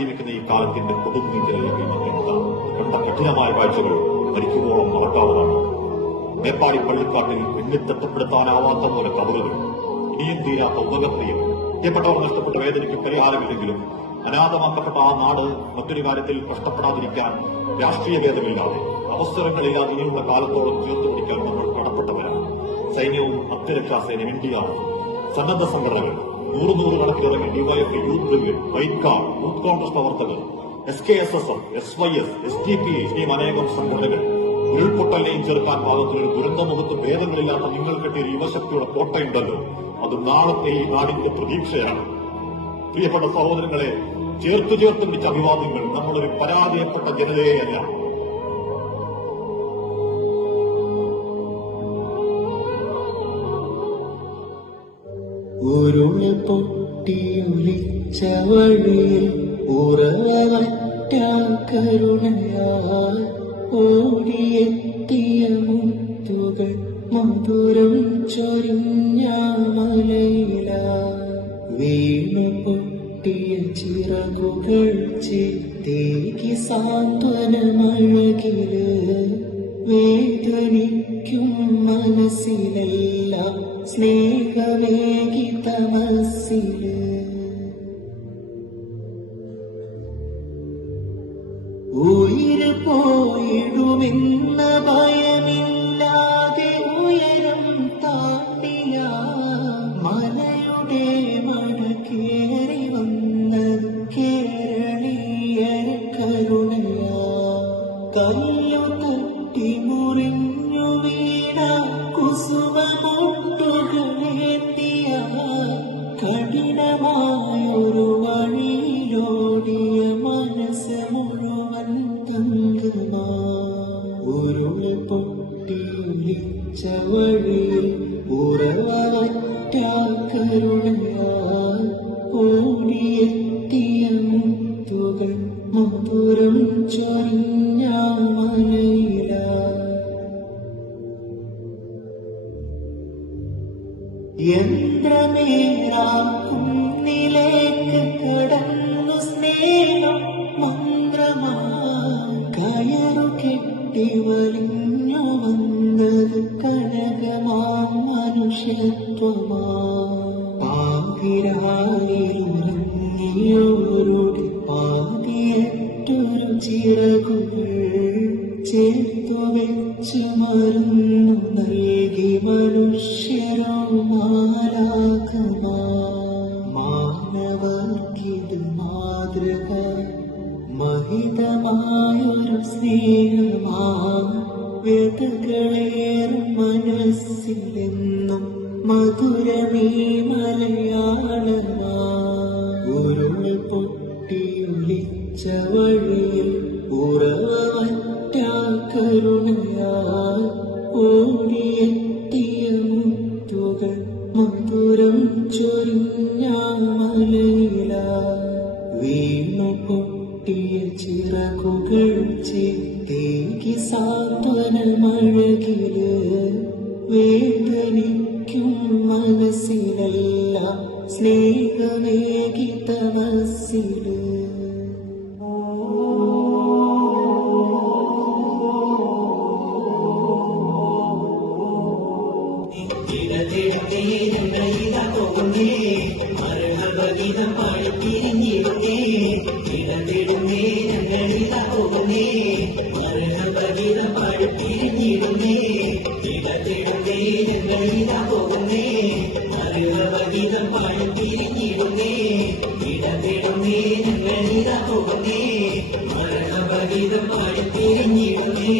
ജീവിക്കുന്ന ഈ കാലത്തിന്റെ കൊടുംനീതികളിലേക്ക് കണ്ട കഠിനമായ കാഴ്ചകൾ മരിക്കുമ്പോഴും നടക്കാവുന്നതാണ്. മേപ്പാടി പള്ളിക്കാട്ടിൽ എണ്ണിത്തട്ടപ്പെടുത്താനാവാത്ത പോലെ കബറുകൾ, ഇനിയും തീരാത്ത ഉപകക്രിയകൾ, പ്രിയപ്പെട്ടവർ നഷ്ടപ്പെട്ട വേദനയ്ക്ക് പരിഹാരമില്ലെങ്കിലും അനാഥമാക്കപ്പെട്ട ആ നാട് മറ്റൊരു കാര്യത്തിൽ കഷ്ടപ്പെടാതിരിക്കാൻ രാഷ്ട്രീയ ഭേദമില്ലാതെ അവസരങ്ങളില്ലാതെ ഇനിയുള്ള കാലത്തോളം ചേർത്തുപിടിക്കാൻ നമ്മൾ കടപ്പെട്ടവരാണ്. സൈന്യവും അത്യരക്ഷാസേന ഇന്ത്യയാണ്. സന്നദ്ധ സംഘടനകൾ നൂറ് കണക്കിലിറങ്ങി ഡിവൈഎഫ്, യൂത്ത് ബ്രിഗേഡ്, വൈറ്റ്കാർ, യൂത്ത് കോൺഗ്രസ് പ്രവർത്തകർ, SKSSF, SYS, SDPI ഇനിയും അനേകം സംഘടനകൾ ഉരുൾപൊട്ടലിനെയും ചെറുക്കാൻ പാകത്തിലൊരു ദുരന്തമുഖത്ത് ഭേദങ്ങളില്ലാത്ത നിങ്ങൾ കെട്ടിയ യുവശക്തിയുടെ കോട്ടയുണ്ടല്ലോ, അത് നാളത്തെ ഈ നാടിന്റെ പ്രതീക്ഷയാണ്. പ്രിയപ്പെട്ട സഹോദരങ്ങളെ, ചേർത്ത് പിടിച്ച അഭിവാദ്യങ്ങൾ നമ്മളൊരു പരാജയപ്പെട്ട ജനതയെയല്ല, ഉരുള് പൊട്ടിയൊലിച്ച വഴിയിൽ ഉറവറ്റ കരുണയാൽ ഓടിയെത്തിയ മുത്തുകൾ മധുരം ചൊരിഞ്ഞ മലയില വീണു പൊട്ടിയ ചിറകുകൾ ചിത്തേക്ക് സാന്ത്വനമഴകില് വേദനിക്കും മനസ്സിലെല്ലാം സ്നേഹവേഗി തമസ്സില് ഉയിര് പോയിടുമെന്ന ഭയമില്ലാതെ ഉയരം താണ്ടിയ മലയുടെ മടക്കേറി വന്നത് കേരളീയര കരുണയാ. കല്ലു തട്ടി മുറിഞ്ഞു വീണ കുസുമമൊട്ടുകളേന്തിയ കഠിനമായൊരു വഴിയിലോടിയ മനസ്സ് മുഴുവൻ തങ്കമാ. ഉരുള് പൊട്ടിയൊലിച്ച വഴിയിൽ ഉറവറ്റ കരുണയാൽ ഓടിയെത്തിയ മുത്തുകൾ മധുരം ചൊരിഞ്ഞ മലയില യന്ത്രമേറാക്കുന്നിലേക്ക് കടന്നു സ്നേഹം മന്ത്രമാ കയറു കെട്ടി വലിഞ്ഞു വന്നത് കനകമാ മനുഷ്യത്വമാ. ആവിരായിലുറങ്ങിയോരുടെ പാതിയറ്റൊരു ചിറകുകൾ ചേർത്തു വെച്ചു മരുന്നു നൽകി മനുഷ്യരോ മാലാഖമാ. മാനവർക്കിത് മാതൃക മഹിതമായൊരു സ്നേഹമാ. വ്യതകളേറും മനസ്സിലെന്നും മധുരമേ മലയാളമാ. ഉരുള് പൊട്ടിയൊലിച്ച വഴിയിൽ ഉറവറ്റ കരുണയാൽ ഓടിയെത്തിയ മുത്തുകൾ മധുരം ചൊരിഞ്ഞ മലയില വീണു പൊട്ടിയ ചിറകുകൾ ചേത്തേക്ക് സാന്ത്വനമഴകില് വേദനിക്കും മനസ്സിലെല്ലാം സ്നേഹവേഗി തമസ്സില്. മരണഭഗീതം പാടിത്തിരിഞ്ഞിരുന്നേ ഇടതിടുന്നേ ഞങ്ങളിതാ പോകുന്നേ. മരണഭഗീതം പാടിത്തിരിഞ്ഞിരുന്നേ ഇടതിടുന്നേ ഞങ്ങളിതാ പോകുന്നേ. മരണഭഗീതം പാടിത്തിരിഞ്ഞിരുന്നേ ഇടതിടുന്നേ ഞങ്ങളിതാ പോകുന്നേ. മരണഭഗീതം പാടിത്തിരിഞ്ഞിരുന്നേ.